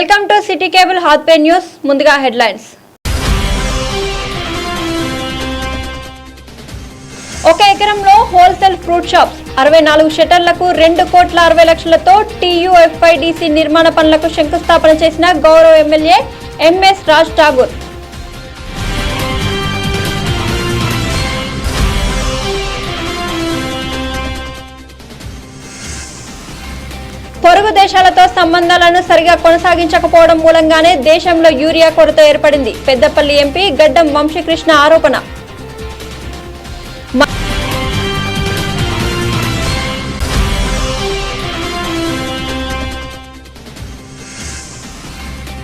Welcome to city cable హాత్పే news. ముందుగా headlines. ఒక ఎకరంలో హోల్సేల్ ఫ్రూట్ షాప్స్ 64 షట్టర్లకు 2,60,00,000తో TUFIDC నిర్మాణ పనులకు శంకుస్థాపన చేసిన గౌరవ ఎమ్మెల్యే MS రాజ్ ఠాగూర్. పొరుగు దేశాలతో సంబంధాలను సరిగా కొనసాగించకపోవడం మూలంగానే దేశంలో యూరియా కొరత ఏర్పడింది. పెద్దపల్లి ఎంపీ గడ్డం వంశీకృష్ణ ఆరోపణ.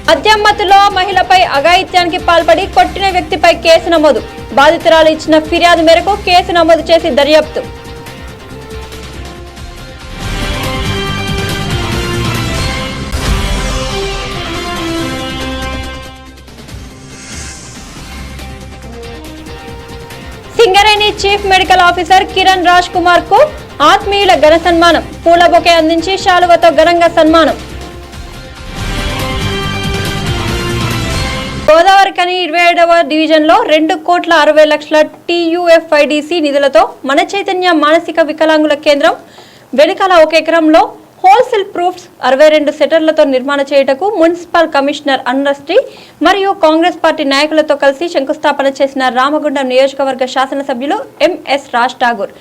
మద్యమత్తులో మహిళపై అఘాయిత్యానికి పాల్పడి కొట్టిన వ్యక్తిపై కేసు నమోదు. బాధితురాలు ఇచ్చిన ఫిర్యాదు మేరకు కేసు నమోదు చేసి దర్యాప్తు. Singareni chief medical officer Kiran Raj Kumar కు ఆత్మీయుల ఘన సన్మానం. పూల బొకే అందించి శాలువతో ఘనంగా సన్మానం. గోదావరిఖని 27వ డివిజన్లో 2,60,00,000 TUFIDC నిధులతో మన చైతన్య మానసిక వికలాంగుల కేంద్రం వెనుకల ఒక ఎకరంలో హోల్సేల్ ప్రూఫ్స్ 62 షట్టర్లతో నిర్మాణ చేయుటకు మున్సిపల్ కమిషనర్ అన్నశ్రీ మరియు కాంగ్రెస్ పార్టీ నాయకులతో కలిసి శంకుస్థాపన చేసిన రామగుండం నియోజకవర్గ శాసనసభ్యులు MS రాజ్ ఠాగూర్.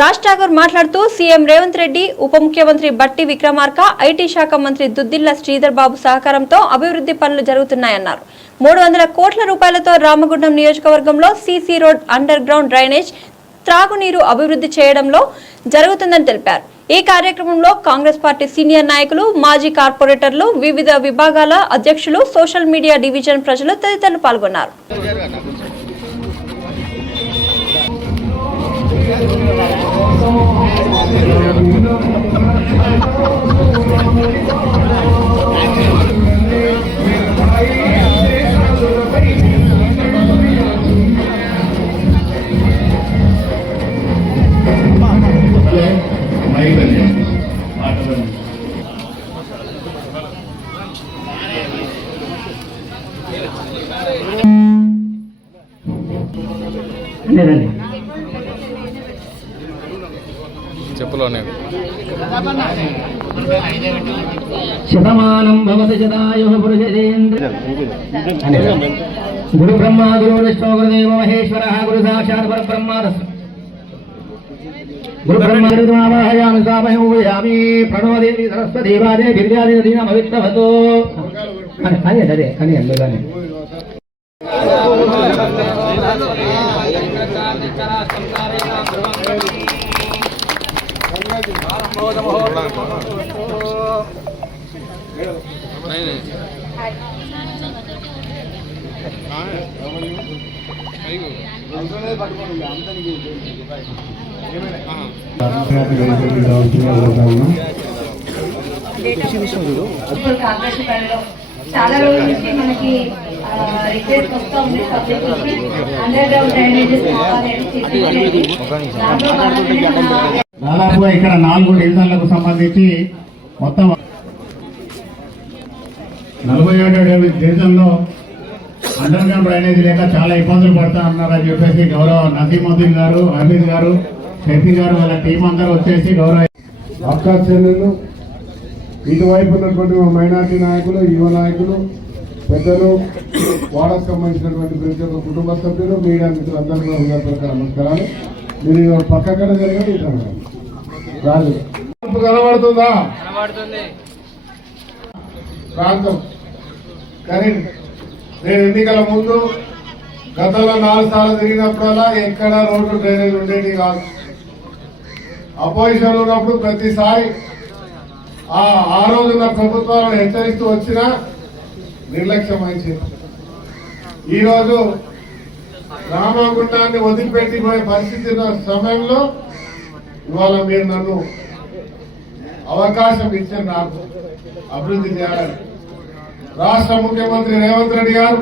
రాజ్ ఠాగూర్ మాట్లాడుతూ సీఎం రేవంత్ రెడ్డి, ఉప ముఖ్యమంత్రి బట్టి విక్రమార్క, ఐటీ శాఖ మంత్రి దుద్దిల్ల శ్రీధర్ బాబు సహకారంతో అభివృద్ధి పనులు జరుగుతున్నాయన్నారు. 300 కోట్ల రూపాయలతో రామగుండం నియోజకవర్గంలో CC road, under ground drainage, త్రాగునీరు అభివృద్ధి చేయడంలో జరుగుతుందని తెలిపారు. ఈ కార్యక్రమంలో కాంగ్రెస్ పార్టీ సీనియర్ నాయకులు, మాజీ కార్పొరేటర్లు, వివిధ విభాగాల అధ్యక్షులు, సోషల్ మీడియా డివిజన్ ప్రజలు తదితరులు పాల్గొన్నారు. చెప్పులోనే శతమానం భవతి శతాయుః పురుషేంద్ర గురు బ్రహ్మ గురు విష్ణు గురుదేవ మహేశ్వరః గురు సాక్షాత్ పరబ్రహ్మ గురు బ్రహ్మ గురుమావాహయామి సామహోయామి ప్రణో దేవి సరస్వతి దేవాదే విద్యాదే దీన భవిష్యవతో అని అదే అని అందులోనే చాలా రోజుల నుంచి మనకి రిక్వెస్ట్ వస్తూ ఉంది. అండర్ గ్రౌండ్ డ్రైనేజెస్ దాదాపుగా ఇక్కడ 4 డివిజన్లకు సంబంధించి మొత్తం 47వ డివిజన్లో అండర్ గ్రౌండ్ డ్రైనేజ్ లేక చాలా ఇబ్బందులు పడతా ఉన్నారని చెప్పేసి గౌరవ నసీముద్దీన్ గారు, అమీద్ గారు, షఫీ గారు వాళ్ళ టీం అందరూ వచ్చేసి గౌరవ అక్క చెల్లెలు, ఇటువైపు ఉన్నటువంటి మైనార్టీ నాయకులు, యువ నాయకులు, పెద్దలు, వాడకు సంబంధించినటువంటి ప్రతి ఒక్క కుటుంబ సభ్యులు, మీడియా మిత్రులందరూ కూడా హృదయపూర్వక నమస్కారాలు. మీరు పక్కన జరిగిన రాజు కనబడుతుందా ప్రాంతం? కానీ నేను ఎన్నికల ముందు గతంలో 4 సార్లు తిరిగినప్పుడల్లా ఎక్కడ రోడ్డు డ్రైనేజ్ ఉండేది కాదు. అపోజిషన్ ఉన్నప్పుడు ప్రతిసారి ఆ రోజున్న ప్రభుత్వాలను హెచ్చరిస్తూ వచ్చినా నిర్లక్ష్యం వహించింది. ఈరోజు రామగుండాన్ని వదిలిపెట్టిపోయే పరిస్థితి ఉన్న సమయంలో ఇవాళ మీరు నన్ను అవకాశం ఇచ్చారు నాకు అభివృద్ధి చేయాలని. రాష్ట్ర ముఖ్యమంత్రి రేవంత్ రెడ్డి గారు,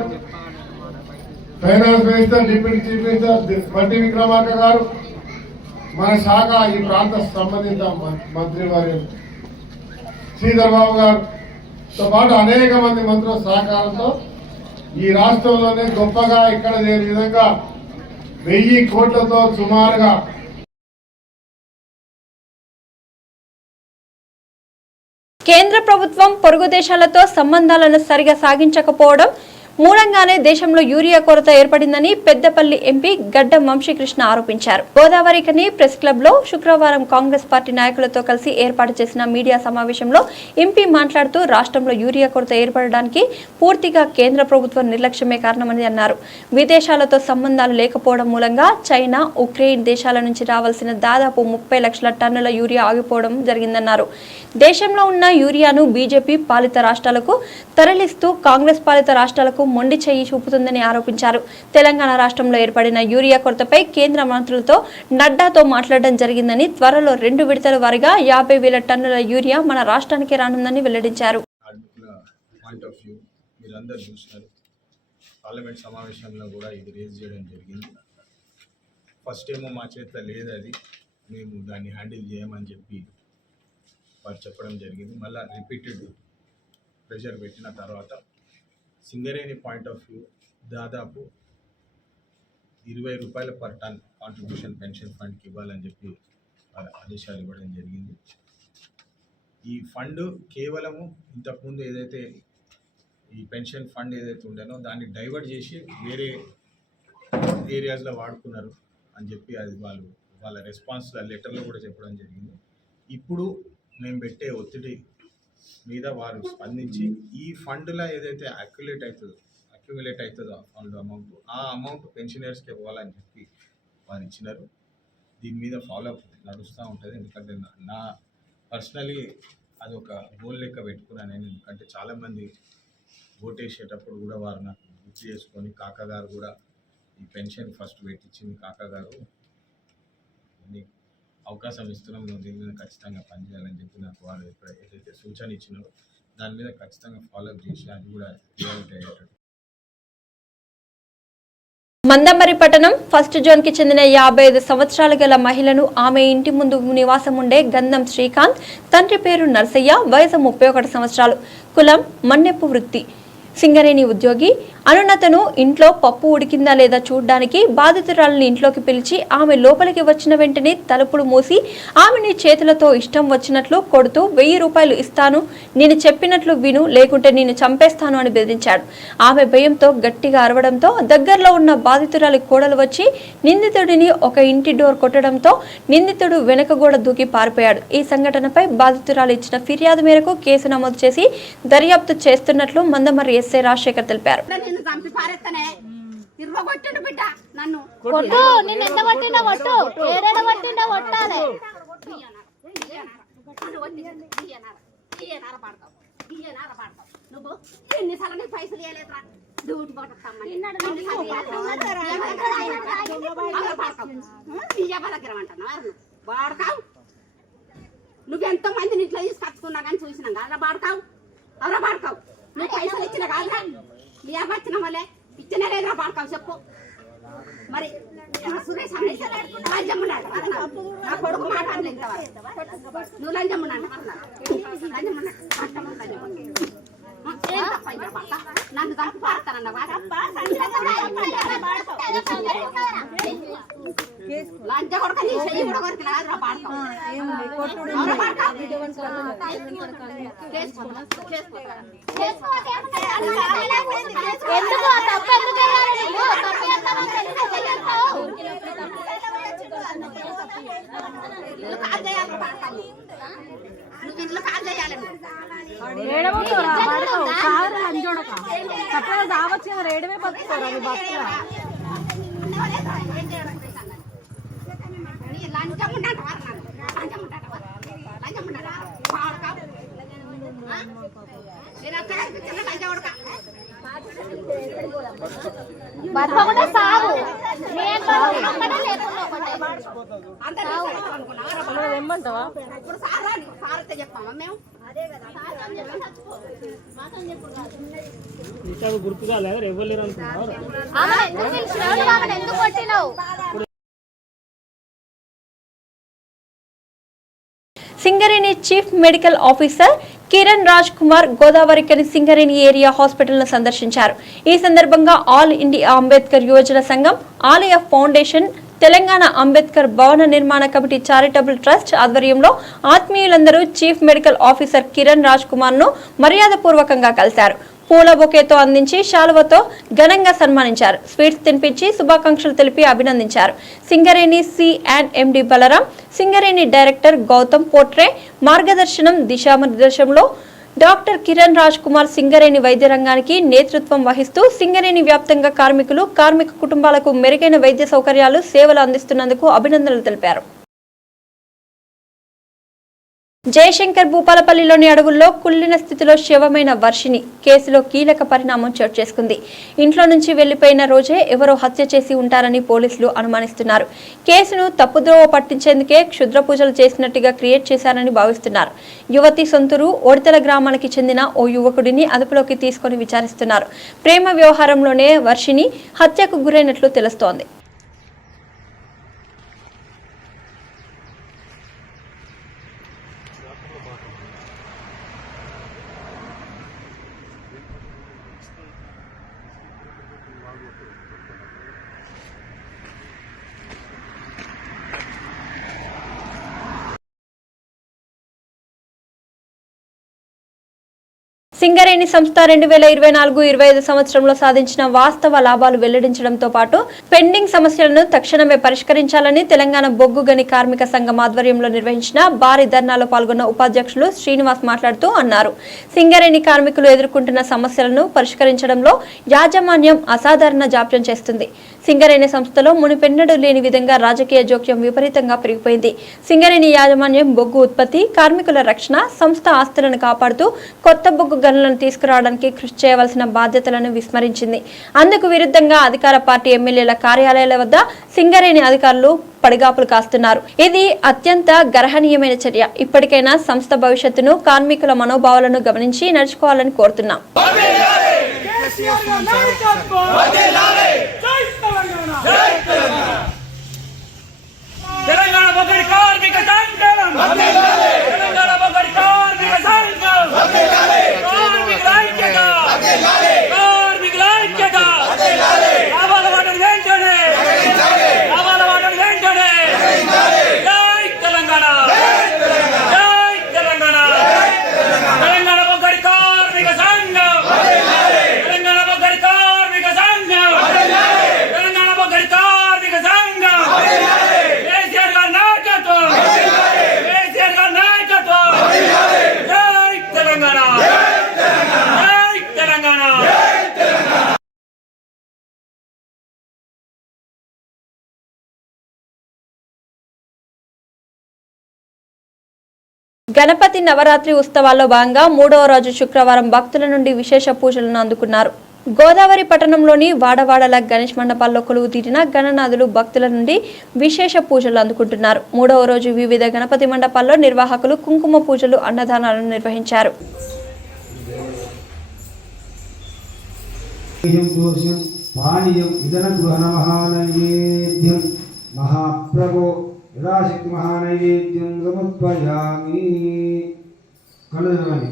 finance minister, deputy chief minister బట్టి విక్రమార్క గారు, మన శాఖ ఈ ప్రాంత సంబంధిత మంత్రి వారు శ్రీధర్ బాబు గారు, తో పాటు అనేక మంది మంత్రుల సహకారంతో ఈ రాష్ట్రంలోనే గొప్పగా ఇక్కడ లేని విధంగా 1000 కోట్లతో సుమారుగా కేంద్ర ప్రభుత్వం పొరుగు దేశాలతో సంబంధాలను సరిగా సాగించకపోవడం మూలంగానే దేశంలో యూరియా కొరత ఏర్పడిందని పెద్దపల్లి ఎంపీ గడ్డం వంశీకృష్ణ ఆరోపించారు. గోదావరికని ప్రెస్ క్లబ్ లో శుక్రవారం కాంగ్రెస్ పార్టీ నాయకులతో కలిసి ఏర్పాటు చేసిన మీడియా సమావేశంలో ఎంపీ మాట్లాడుతూ రాష్ట్రంలో యూరియా కొరత ఏర్పడడానికి పూర్తిగా కేంద్ర ప్రభుత్వం నిర్లక్ష్యమే కారణమని అన్నారు. విదేశాలతో సంబంధాలు లేకపోవడం మూలంగా చైనా, ఉక్రెయిన్ దేశాల నుంచి రావాల్సిన దాదాపు 30 లక్షల టన్నుల యూరియా ఆగిపోవడం జరిగిందన్నారు. దేశంలో ఉన్న యూరియాను బీజేపీ పాలిత రాష్ట్రాలకు తరలిస్తూ కాంగ్రెస్ పాలిత రాష్ట్రాలకు మొండి చెయ్యి చూపుతుందని ఆరోపించారు. తెలంగాణ రాష్ట్రంలో ఏర్పడిన యూరియా కొరతపై కేంద్ర మంత్రులతో నడ్డాతో మాట్లాడడం జరిగిందని, త్వరలో 2 విడతల వారీగా 50,000 టన్నుల యూరియా మన రాష్ట్రానికి రానుందని వెల్లడించారు. పార్లమెంట్ సమావేశంలో కూడా ఇది రేజ్ చేయడం జరిగింది. ఫస్ట్ ఏమో మా చేతిలో లేదు, అది మేము దాన్ని హ్యాండిల్ చేయమని చెప్పి వారు చెప్పడం జరిగింది. మళ్ళీ రిపీటెడ్ ప్రెషర్ పెట్టిన తర్వాత సింగరేణి పాయింట్ ఆఫ్ వ్యూ దాదాపు 20 రూపాయల పర్ టన్ కాంట్రిబ్యూషన్ పెన్షన్ ఫండ్కి ఇవ్వాలని చెప్పి ఆదేశాలు ఇవ్వడం జరిగింది. ఈ ఫండ్ కేవలము ఇంతకుముందు ఏదైతే ఈ పెన్షన్ ఫండ్ ఏదైతే ఉండేనో దాన్ని డైవర్ట్ చేసి వేరే ఏరియాస్లో వాడుకున్నారు అని చెప్పి అది వాళ్ళ రెస్పాన్స్ లెటర్లో కూడా చెప్పడం జరిగింది. ఇప్పుడు మేము పెట్టే ఒత్తిడి మీద వారు స్పందించి ఈ ఫండ్లో ఏదైతే అక్యుములేట్ అవుతుందో ఫండ్ అమౌంట్, ఆ అమౌంట్ పెన్షనర్స్కి ఇవ్వాలని చెప్పి వారు ఇచ్చినారు. దీని మీద ఫాలోఅప్ నడుస్తూ ఉంటుంది. ఎందుకంటే నా పర్సనలీ అది ఒక గోల్ లెక్క పెట్టుకున్నాను నేను. ఎందుకంటే చాలామంది ఓటేసేటప్పుడు కూడా వారు నాకు గుర్తు చేసుకొని కాకా గారు కూడా ఈ పెన్షన్ ఫస్ట్ పెట్టించింది కాకా గారు, అవకాశం ఇస్తున్నాం, నువ్వు దీని మీద ఖచ్చితంగా పనిచేయాలని చెప్పి నాకు వాళ్ళు ఏదైతే సూచన ఇచ్చినారో దాని మీద ఖచ్చితంగా ఫాలోఅప్ చేసి అది కూడా రియాలిటీ అయ్యేటట్టు. మందమరి పట్టణం ఫస్ట్ జోన్ కి చెందిన 55 సంవత్సరాల గల మహిళను ఆమె ఇంటి ముందు నివాసం ఉండే గంధం శ్రీకాంత్, తండ్రి పేరు నర్సయ్య, వయసు 31 సంవత్సరాలు, కులం మన్నెప్పు, వృత్తి సింగరేణి ఉద్యోగి. అనున్నతను ఇంట్లో పప్పు ఉడికిందా లేదా చూడ్డానికి బాధితురాలని ఇంట్లోకి పిలిచి ఆమె లోపలికి వచ్చిన వెంటనే తలుపులు మూసి ఆమెని చేతులతో ఇష్టం వచ్చినట్లు కొడుతూ 1000 రూపాయలు ఇస్తాను, నేను చెప్పినట్లు విను, లేకుంటే నేను చంపేస్తాను అని బెదిరించాడు. ఆమె భయంతో గట్టిగా అరవడంతో దగ్గరలో ఉన్న బాధితురాలి కోడలు వచ్చి నిందితుడిని ఒక ఇంటి డోర్ కొట్టడంతో నిందితుడు వెనక గోడ దూకి పారిపోయాడు. ఈ సంఘటనపై బాధితురాలు ఇచ్చిన ఫిర్యాదు మేరకు కేసు నమోదు చేసి దర్యాప్తు చేస్తున్నట్లు మందమర్రి ఎస్ఐ రాజశేఖర్ తెలిపారు. చంపి పారేస్తానే తిరగొట్టిండు బిడ్డ నన్ను కొట్టు, నిన్ను ఎంత కొట్టిండో కొట్టు, ఏరేడ కొట్టిండో కొట్టాలి. నువ్వు ఎన్నిసార్లు నీకు పైసలు ఇవ్వలేదురా, డ్యూటీ కొట్టమ్మని వాడకావు. నువ్వెంతో మందిని ఇంట్లో తీసుకొచ్చుకున్నా కానీ చూసినాం కదా వాడకావు, అవరా వాడకావు. నువ్వు పైసలు ఇచ్చిన కాదురా, నీ అవ్వచ్చిన వాళ్ళే ఇచ్చిన లేదురా వాడకావు చెప్పు. మరి సురేష్ లంచమున్నాడు, నా కొడుకు మాట్లాడలేదు నువ్వు లంచమున్నాడు, నన్ను తప్పు పాడతానన్న లంచ కొడుక నీ చెయ్యి కూడా కొరికి కాదురా పాడతావు. నువ్వు ఇంట్లో కాల్ చేయాలి. రేడమే బతుకుతారా బతకకుండా సాగు ఏమంటావా? ఇప్పుడు సార్ చెప్తామా మేము గుర్తుగా లేదా ఇవ్వలేరు అనుకున్నారు. ఎందుకు కొట్టినావు? Singareni chief medical officer Kiran Raj Kumar గోదావరికని సింగరేణి ఏరియా హాస్పిటల్ను సందర్శించారు. ఈ సందర్భంగా ఆల్ ఇండియా అంబేద్కర్ యువజన సంఘం, ఆలయ ఫౌండేషన్, తెలంగాణ అంబేద్కర్ భవన నిర్మాణ కమిటీ చారిటబుల్ ట్రస్ట్ ఆధ్వర్యంలో ఆత్మీయులందరూ chief medical officer Kiran Raj Kumar ను మర్యాదపూర్వకంగా కలిశారు. పూల బొకేతో అందించి శాలువతో ఘనంగా సన్మానించారు. స్వీట్స్ తినిపించి శుభాకాంక్షలు తెలిపి అభినందించారు. సింగరేణి C&MD బలరాం, సింగరేణి డైరెక్టర్ గౌతమ్ పోట్రే మార్గదర్శనం, దిశానిర్దేశంలో డాక్టర్ కిరణ్ రాజ్ కుమార్ సింగరేణి వైద్య రంగానికి నేతృత్వం వహిస్తూ సింగరేణి వ్యాప్తంగా కార్మిక కుటుంబాలకు మెరుగైన వైద్య సౌకర్యాలు, సేవలు అందిస్తున్నందుకు అభినందనలు తెలిపారు. జయశంకర్ భూపాలపల్లిలోని అడవుల్లో కుళ్ళిన స్థితిలో శవమైన వర్షిని కేసులో కీలక పరిణామం చోటు చేసుకుంది. ఇంట్లో నుంచి వెళ్లిపోయిన రోజే ఎవరో హత్య చేసి ఉంటారని పోలీసులు అనుమానిస్తున్నారు. కేసును తప్పుద్రోవ పట్టించేందుకే క్షుద్ర పూజలు చేసినట్టుగా క్రియేట్ చేశారని భావిస్తున్నారు. యువతి సొంతూరు ఓడితల గ్రామానికి చెందిన ఓ యువకుడిని అదుపులోకి తీసుకుని విచారిస్తున్నారు. ప్రేమ వ్యవహారంలోనే వర్షిని హత్యకు గురైనట్లు తెలుస్తోంది. సింగరేణి సంస్థ 2024-25 సంవత్సరంలో సాధించిన వాస్తవ లాభాలు వెల్లడించడంతో పాటు పెండింగ్ సమస్యలను తక్షణమే పరిష్కరించాలని తెలంగాణ బొగ్గు గని కార్మిక సంఘం ఆధ్వర్యంలో నిర్వహించిన భారీ ధర్నాలో పాల్గొన్న ఉపాధ్యక్షులు శ్రీనివాస్ మాట్లాడుతూ అన్నారు. సింగరేణి కార్మికులు ఎదుర్కొంటున్న సమస్యలను పరిష్కరించడంలో యాజమాన్యం అసాధారణ జాప్యం చేస్తుంది. సింగరేణి సంస్థలో మునిపెన్నడూ లేని విధంగా రాజకీయ జోక్యం విపరీతంగా పెరిగిపోయింది. సింగరేణి యాజమాన్యం బొగ్గు ఉత్పత్తి, కార్మికుల రక్షణ, సంస్థ ఆస్తులను కాపాడుతూ కొత్త బొగ్గు గనులను తీసుకురావడానికి కృషి చేయవలసిన బాధ్యతలను విస్మరించింది. అందుకు విరుద్ధంగా అధికార పార్టీ ఎమ్మెల్యేల కార్యాలయాల వద్ద సింగరేణి అధికారులు పడిగాపులు కాస్తున్నారు. ఇది అత్యంత గర్హనీయమైన చర్య. ఇప్పటికైనా సంస్థ భవిష్యత్తును, కార్మికుల మనోభావాలను గమనించి నడుచుకోవాలని కోరుతున్నాం. తెలంగాణ బొగ్గడి కార్మిక సంఘం, తెలంగాణ బొగ్గడి కార్మిక సంఘం, కార్మికుల ఐక్యత, కార్మికుల ఐక్యత, లాభాల వాటను వెంటనే, లాభాల వాటను వెంటనే, జై తెలంగాణ, జై తెలంగాణ, తెలంగాణ బొగ్గడి కార్మిక సంఘం, తెలంగాణ బొగ్గడి కార్మిక సంఘం, తెలంగాణ బొగ్గడి కార్మిక సంఘం, గణపతి నవరాత్రి ఉత్సవాల్లో భాగంగా 3వ రోజు శుక్రవారం భక్తుల నుండి విశేష పూజలను అందుకున్నారు. గోదావరి పట్టణంలోని వాడవాడల గణేష్ మండపాల్లో కొలువు తీరిన గణనాథులు భక్తుల నుండి విశేష పూజలు అందుకుంటున్నారు. 3వ రోజు వివిధ గణపతి మండపాల్లో నిర్వాహకులు కుంకుమ పూజలు, అన్నదానాలను నిర్వహించారు. యథాశక్తి మహానైవేద్యం సమర్పయామి. కలుగునని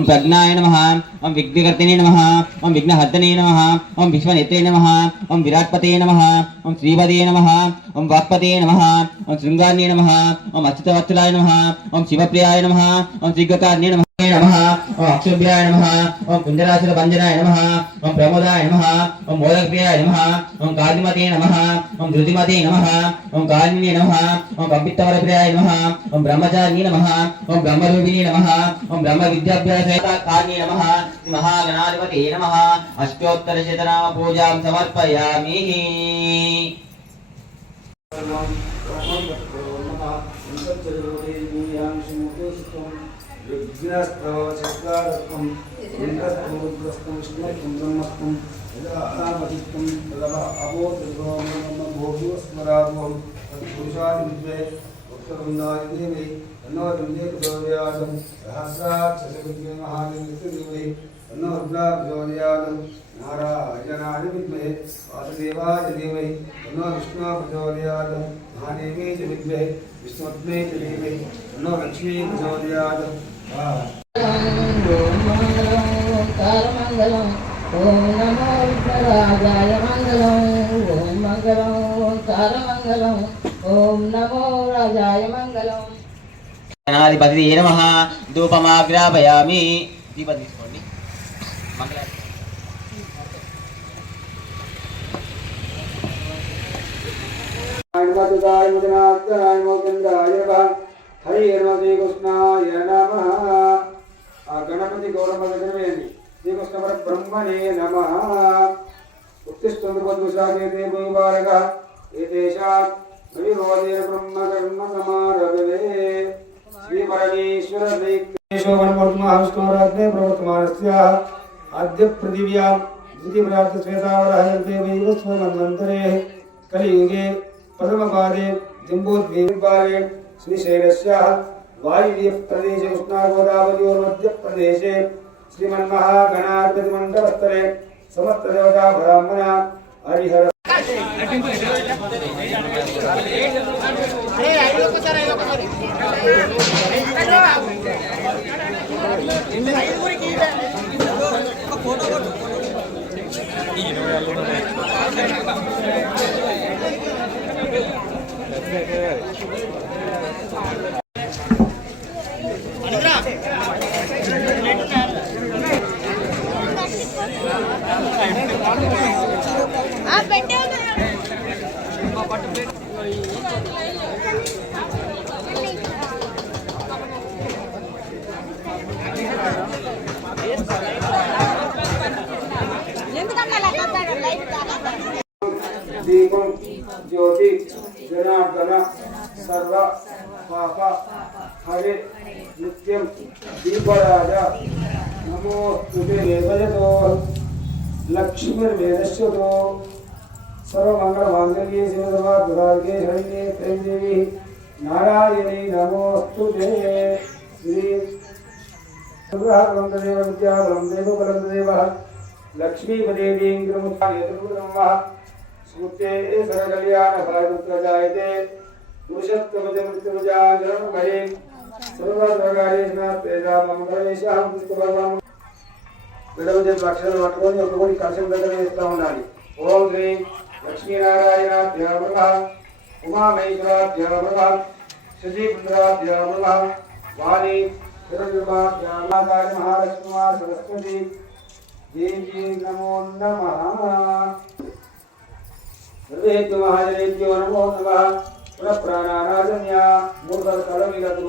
ओम प्रज्ञाय नमः ओम विघ्नकर्तने नमः ओम विघ्नहर्तने नमः ओम विश्वनेत्रे नमः ओम विराट्पते नमः ओम श्रीपदे नमः ओम वाक्पते नमः ओम शृंगार्णे नमः ओम अच्युतवत्सलाय नमः ओम शिवप्रियाय नमः ओम श्रीगकार्णे नमः नमः ओम अक्षुभ्याय नमः ओम कुंजरासुर भंजनाय नमः ओम प्रमोदाय नमः ओम मोदकप्रियाय नमः ओम कालिमते नमः ओम धृतिमते नमः ओम कालिने नमः ओम कम्पितवरप्रियाय नमः ओम ब्रह्मचारिणे नमः ओम ब्रह्मरूपिणे नमः ओम ब्रह्म विद्याभ्यासकार्ये नमः महागणाधिपते नमः अष्टोत्तरशतनाम पूजां समर्पयामि विघ्नस्तवचक्रारत्वं इन्द्रस्तोत्रस्तं विष्णुं ब्रह्मस्तं यदानामधिकं तदव अबोधर्गोमभोगिवस्मराभों तत्पुरुषादिविद्ये उत्तरवन्नाय देवै तन्नो विद्ये प्रचोदयात् सहस्रात् शतविद्ये महादेवस्य देवै तन्नो रुद्रा प्रचोदयात् नारायणाय विद्महे वासुदेवाय धीमहि तन्नो विष्णुः प्रचोदयात् महादेवी च विद्महे विष्णुपत्नी च धीमहि तन्नो लक्ष्मी प्रचोदयात् ओम नमो विघ्नराजाय मंगलम ओम मंगलम तारमंगलम ओम नमो राजाय मंगलम गणाधिपति नमः धूपमाग्रापयामि दीपं తీసుకోండి మంగళారతి मधुदाय मुदनात्तराय मोकंदाय नमः हरि नमः श्री कृष्णाय नमः गणपति गौरव गणपति श्री कृष्ण परब्रह्मणे नमः उत्तिष्ठन्तु देवोबालकः एतेषां नविरोधेन ब्रह्म कर्म समारभते श्री परमेश्वर देशो वनमोर्मः विष्णुराज्ञे प्रवर्तमानस्याः आद्य पृथिव्यां द्वितीयप्राप्त श्वेतावरहन्ते वैवस्वमन्वन्तरे कलियुगे प्रथमपादे जम्बूद्वीपे श्रीशैलस्याः वायुव्यप्रदेशे कृष्णागोदावर्योर्मध्यप्रदेशे श्रीमन्महागणाधिपतिमण्डलस्थले समस्तदेवता ब्राह्मणा हरिहर दीपं ज्योति जनार्दन सर्व पाप हरे नित्यं दीपराज नमोस्तुते देवयतो लक्ष्मीर्वेदस्यतो सर्वमङ्गलमाङ्गल्ये शिवसमाधुरार्गे शरण्ये त्र्यम्बके नारायणी नमोस्तुते श्री सुग्रहवन्ददेव विद्याबलं देवबलदेवः लक्ष्मीपदेवीं गिरमुत्थानेतृपुरमः स्मृते सर्वकल्याण फलपुत्रजायते पुरुषत्वमजमृत्युमजागरमभये सर्वद्वगारेशनात्तेजामङ्गलेशां पुष्पभवम् విడవజేత అక్షరాలు పట్టుకొని ఒక కోడి కలశం దగ్గర వేస్తూ ఉండాలి. ఓం శ్రీ లక్ష్మీనారాయణాభ్యో నమః ఉమామహేశ్వరాభ్యో నమః శశీపుత్రాభ్యో నమః వాణి హిరణ్యమాభ్యో నమః మహాలక్ష్మీ సరస్వతి దేవి నమో నమః సర్వేభ్యో మహాజనేభ్యో నమో నమః పునఃప్రాణానాజన్య మూర్ధ స్థలం ఇలాంటి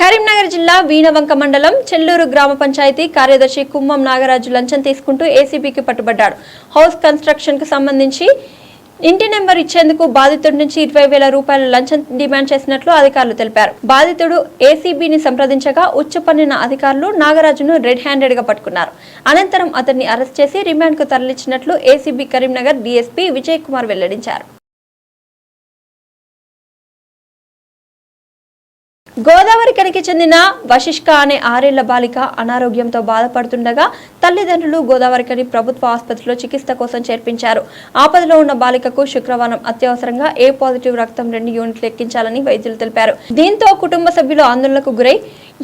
కరీంనగర్ జిల్లా వీణవంక మండలం చెల్లూరు గ్రామ పంచాయతీ కార్యదర్శి కుమ్మం నాగరాజు లంచం తీసుకుంటూ ఏసీబీకి పట్టుబడ్డాడు. హౌస్ కన్స్ట్రక్షన్ కు సంబంధించి ఇంటి నెంబర్ ఇచ్చేందుకు బాధితుడి నుంచి 20,000 రూపాయల లంచం డిమాండ్ చేసినట్లు అధికారులు తెలిపారు. బాధితుడు ఏసీబీని సంప్రదించగా ఉచ్చుపన్నిన అధికారులు నాగరాజును రెడ్ హ్యాండెడ్ గా పట్టుకున్నారు. అనంతరం అతన్ని అరెస్ట్ చేసి రిమాండ్ కు తరలించినట్లు ఏసీబీ కరీంనగర్ డీఎస్పీ విజయ్ కుమార్ వెల్లడించారు. గోదావరి కనికి చెందిన వశిష్క అనే 6 ఏళ్ల బాలిక అనారోగ్యంతో బాధపడుతుండగా తల్లిదండ్రులు గోదావరికని ప్రభుత్వ ఆసుపత్రిలో చికిత్స కోసం చేర్పించారు. ఆపదలో ఉన్న బాలికకు శుక్రవారం అత్యవసరంగా ఏ పాజిటివ్ రక్తం 2 యూనిట్లు ఎక్కించాలని వైద్యులు తెలిపారు. దీంతో కుటుంబ సభ్యులు ఆందోళనకు గురై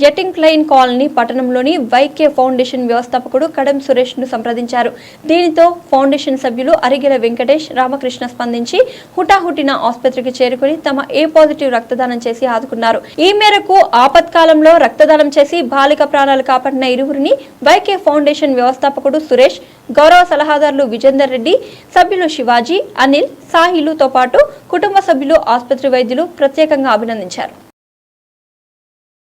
యటింగ్ లైన్ కాలనీ పట్టణంలోని వైకే ఫౌండేషన్ వ్యవస్థాపకుడు కడెం సురేష్ ను సంప్రదించారు. దీనితో ఫౌండేషన్ సభ్యులు అరిగెల వెంకటేష్, రామకృష్ణ స్పందించి హుటాహుటిన ఆసుపత్రికి చేరుకుని తమ ఏ పాజిటివ్ రక్తదానం చేసి ఆదుకున్నారు. ఈ మేరకు ఆపత్కాలంలో రక్తదానం చేసి బాలిక ప్రాణాలు కాపాడిన ఇరువురిని వైకే ఫౌండేషన్ వ్యవస్థాపకుడు సురేష్, గౌరవ సలహాదారులు విజేందర్ రెడ్డి, సభ్యులు శివాజీ, అనిల్, సాహిలుతో పాటు కుటుంబ సభ్యులు, ఆసుపత్రి వైద్యులు ప్రత్యేకంగా అభినందించారు.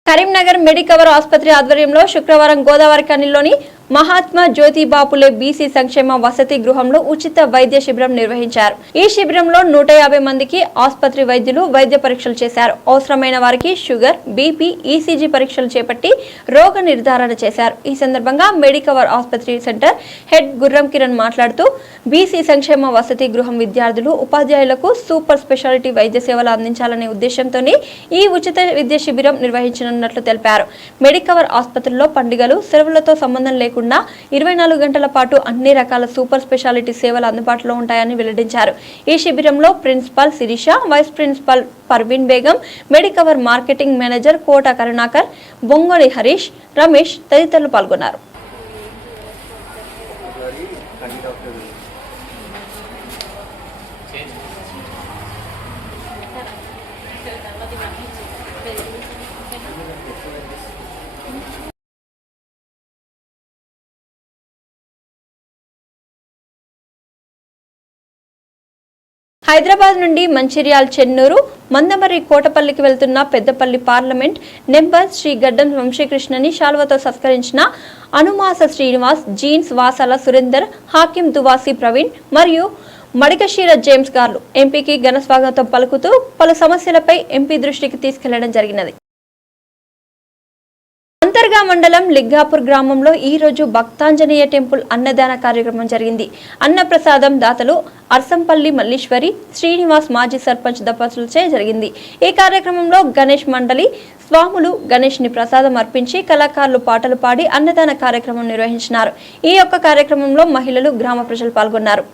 కరీంనగర్ మెడికవర్ ఆసుపత్రి ఆధ్వర్యంలో శుక్రవారం గోదావరి కనిలోని మహాత్మా జ్యోతిబాపులే బీసీ సంక్షేమ వసతి గృహంలో ఉచిత వైద్య శిబిరం నిర్వహించారు. ఈ శిబిరంలో 150 మందికి ఆసుపత్రి వైద్యులు వైద్య పరీక్షలు చేశారు. అవసరమైన వారికి షుగర్, బీపీ, ఈసీజీ పరీక్షలు చేపట్టి రోగ నిర్ధారణ చేశారు. ఈ సందర్భంగా మెడికవర్ ఆసుపత్రి సెంటర్ హెడ్ గుర్రం కిరణ్ మాట్లాడుతూ బీసీ సంక్షేమ వసతి గృహం విద్యార్థులు, ఉపాధ్యాయులకు సూపర్ స్పెషాలిటీ వైద్య సేవలు అందించాలనే ఉద్దేశంతోనే ఈ ఉచిత విద్య శిబిరం నిర్వహించనున్నట్లు తెలిపారు. మెడికవర్ ఆసుపత్రిలో పండుగలు, సెలవులతో సంబంధం లేకుండా 24 గంటల పాటు అన్ని రకాల సూపర్ స్పెషాలిటీ సేవలు అందుబాటులో ఉంటాయని వెల్లడించారు. ఈ శిబిరంలో principal Sirisha, vice principal Parveen Begum, Medicover marketing manager Kota Karunakar, Bongoli Harish, Ramesh తదితరులు పాల్గొన్నారు. హైదరాబాద్ నుండి మంచిర్యాల్, చెన్నూరు, మందమర్రి, కోటపల్లికి వెళ్తున్న పెద్దపల్లి పార్లమెంట్ నెంబర్ శ్రీ గడ్డం వంశీకృష్ణని శాల్వతో సత్కరించిన అనుమాస శ్రీనివాస్, జీన్స్ వాసాల సురేందర్, హాకిం దువాసి ప్రవీణ్ మరియు మడికశీర జేమ్స్ గారు ఎంపీకి ఘన స్వాగతం పలుకుతూ పలు సమస్యలపై ఎంపీ దృష్టికి తీసుకెళ్లడం జరిగినది. అంతర్గా మండలం లిగ్గాపూర్ గ్రామంలో ఈ రోజు భక్తాంజనేయ టెంపుల్ అన్నదాన కార్యక్రమం జరిగింది. అన్నప్రసాదం దాతలు అర్సంపల్లి మల్లీశ్వరి, శ్రీనివాస్ మాజీ సర్పంచ్ దంపతులచే జరిగింది. ఈ కార్యక్రమంలో గణేష్ మండలి స్వాములు గణేష్ ని ప్రసాదం అర్పించి కళాకారులు పాటలు పాడి అన్నదాన కార్యక్రమం నిర్వహించినారు. ఈ యొక్క కార్యక్రమంలో మహిళలు, గ్రామ ప్రజలు పాల్గొన్నారు.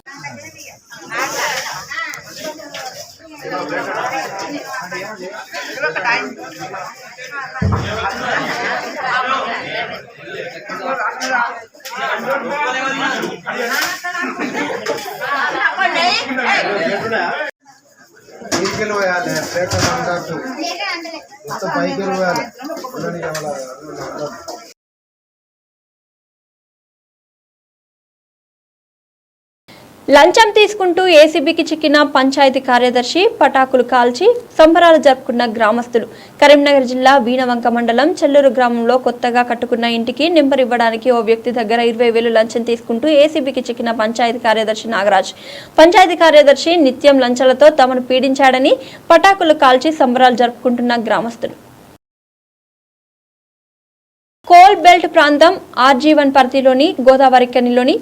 లంచం తీసుకుంటూ ఏసీబీకి చిక్కిన పంచాయతీ కార్యదర్శి పటాకులు కాల్చి సంబరాలు జరుపుకున్న గ్రామస్తులు. కరీంనగర్ జిల్లా వీణవంక మండలం చెల్లూరు గ్రామంలో కొత్తగా కట్టుకున్న ఇంటికి నెంబర్ ఇవ్వడానికి ఓ వ్యక్తి దగ్గర 20,000 లంచం తీసుకుంటూ ఏసీబీకి చిక్కిన పంచాయతీ కార్యదర్శి నాగరాజ్. పంచాయతీ కార్యదర్శి నిత్యం లంచాలతో తమను పీడించాడని పటాకులు కాల్చి సంబరాలు జరుపుకుంటున్న గ్రామస్తులు. కోల్ బెల్ట్ ప్రాంతం RG1 పరిధిలోని గోదావరి కనిలోని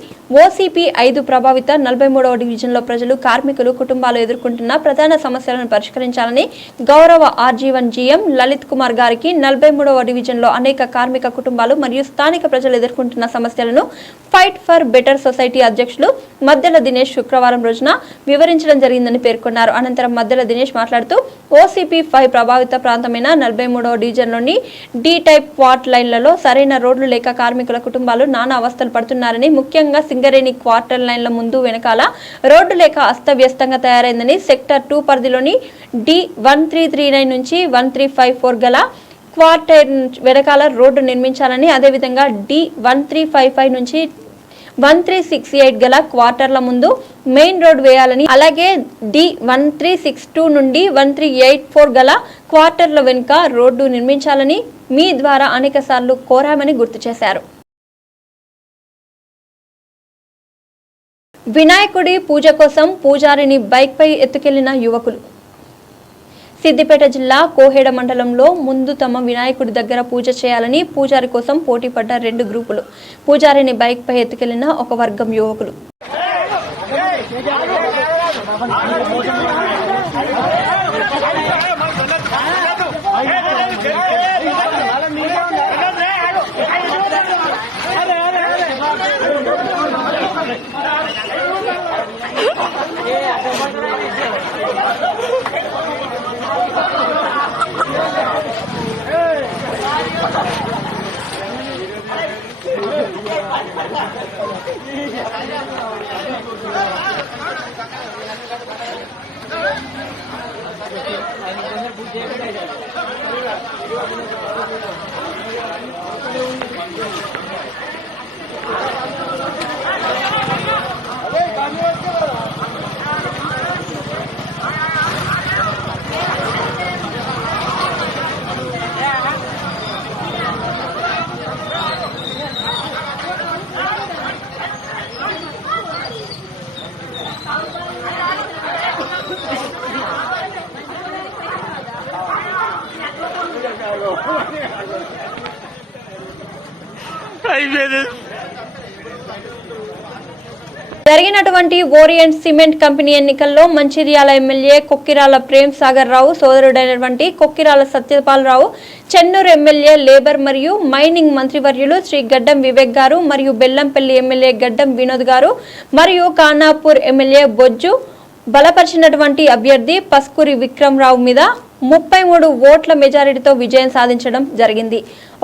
ఓసీపీ 5 ప్రభావిత 43వ డివిజన్లో ప్రజలు, కార్మికులు, కుటుంబాలు ఎదుర్కొంటున్న ప్రధాన సమస్యలను పరిష్కరించాలని గౌరవ RG1 GM లలిత్ కుమార్ గారికి 43వ డివిజన్లో అనేక కార్మిక కుటుంబాలు మరియు స్థానిక ప్రజలు ఎదుర్కొంటున్న సమస్యలను ఫైట్ ఫర్ బెటర్ సొసైటీ అధ్యక్షులు మద్దెల దినేష్ శుక్రవారం రోజున వివరించడం జరిగిందని పేర్కొన్నారు. అనంతరం మద్దెల దినేష్ మాట్లాడుతూ ఓసీపీ 5 ప్రభావిత ప్రాంతమైన 43వ డివిజన్లోని డి టైప్ క్వార్ట్ లైన్లలో సరైన రోడ్లు లేక కార్మికుల కుటుంబాలు నానా అవస్థలు పడుతున్నారని, ముఖ్యంగా సింగరేణి క్వార్టర్ లైన్ల ముందు వెనకాల రోడ్డు లేక అస్తవ్యస్తంగా తయారైందని, సెక్టర్ 2 పరిధిలోని D1339 నుంచి 1354 గల క్వార్టర్ వెనకాల రోడ్డు నిర్మించాలని, అదేవిధంగా D1355 నుంచి 1368 గల క్వార్టర్ల ముందు మెయిన్ రోడ్ వేయాలని, అలాగే D1362 నుండి 1384 గల క్వార్టర్ల వెనుక రోడ్డు నిర్మించాలని మీ ద్వారా అనేక సార్లు కోరామని గుర్తు చేశారు. వినాయకుడి పూజ కోసం పూజారిని బైక్పై ఎత్తుకెళ్లిన యువకులు. సిద్దిపేట జిల్లా కోహెడ మండలంలో ముందు తమ వినాయకుడి దగ్గర పూజ చేయాలని పూజారి కోసం పోటీ పడ్డ 2 గ్రూపులు. పూజారిని బైక్పై ఎత్తుకెళ్లిన ఒక వర్గం యువకులు. జరిగినటువంటి ఓరియంట్ సిమెంట్ కంపెనీ ఎన్నికల్లో మంచిర్యాల ఎమ్మెల్యే కొక్కిరాల ప్రేమ్ సాగర్ రావు సోదరుడైనటువంటి కొక్కిరాల సత్యపాలరావు, చెన్నూరు ఎమ్మెల్యే లేబర్ మరియు మైనింగ్ మంత్రివర్యులు శ్రీ గడ్డం వివేక్ గారు మరియు బెల్లంపల్లి ఎమ్మెల్యే గడ్డం వినోద్ గారు మరియు ఖానాపూర్ ఎమ్మెల్యే బొజ్జు బలపరిచినటువంటి అభ్యర్థి పస్కూరి విక్రమ్ రావు మీద 33 ఓట్ల మెజారిటీతో విజయం సాధించడం జరిగింది.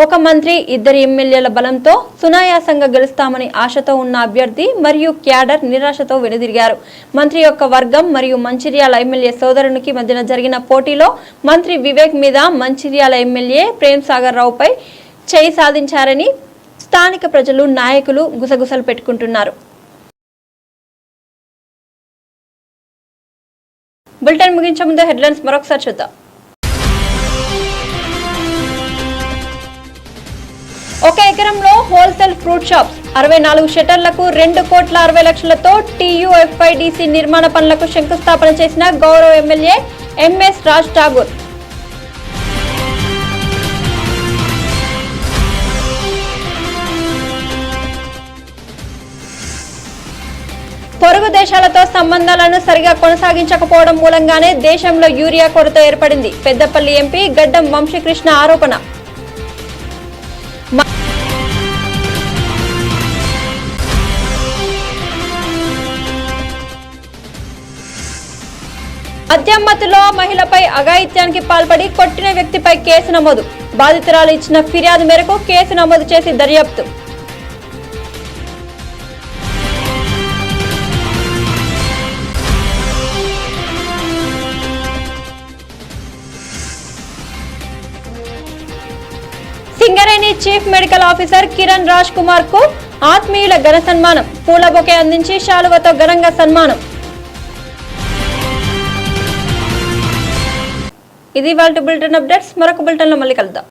ఒక మంత్రి, 2 ఎమ్మెల్యేల బలంతో సునాయాసంగా గెలుస్తామని ఆశతో ఉన్న అభ్యర్థి మరియు క్యాడర్ నిరాశతో వెనుదిరిగారు. మంత్రి యొక్క వర్గం మరియు మంచిర్యాల ఎమ్మెల్యే సోదరునికి మధ్యన జరిగిన పోటీలో మంత్రి వివేక్ మీద మంచిర్యాల ఎమ్మెల్యే ప్రేమ్ సాగర్ రావుపై చేయి సాధించారని స్థానిక ప్రజలు, నాయకులు గుసగుసలు పెట్టుకుంటున్నారు. బులెటిన్ ముగించే ముందు హెడ్లైన్స్ మరొకసారి చూద్దాం. ఒక ఎకరంలో హోల్సేల్ ఫ్రూట్ షాప్స్, 64 షట్టర్లకు 2,60,00,000తో TUFIDC నిర్మాణ పనులకు శంకుస్థాపన చేసిన గౌరవ ఎమ్మెల్యే MS రాజ్ ఠాగూర్. పొరుగు దేశాలతో సంబంధాలను సరిగా కొనసాగించకపోవడం మూలంగానే దేశంలో యూరియా కొరత ఏర్పడింది. పెద్దపల్లి ఎంపీ గడ్డం వంశీకృష్ణ ఆరోపణ. మద్యమత్తులో మహిళపై అఘాయిత్యానికి పాల్పడి కొట్టిన వ్యక్తిపై కేసు నమోదు. బాధితురాలు ఇచ్చిన ఫిర్యాదు మేరకు కేసు నమోదు చేసి దర్యాప్తు. Singareni chief medical officer Kiran Raj Kumar కు ఆత్మీయుల ఘన సన్మానం. పూల బొకే అందించి శాలువతో ఘనంగా సన్మానం. ఇది వాళ్ళ బులెటిన్ అప్డేట్స్. మరొక బులెటిన్లో మళ్ళీ కలుద్దాం.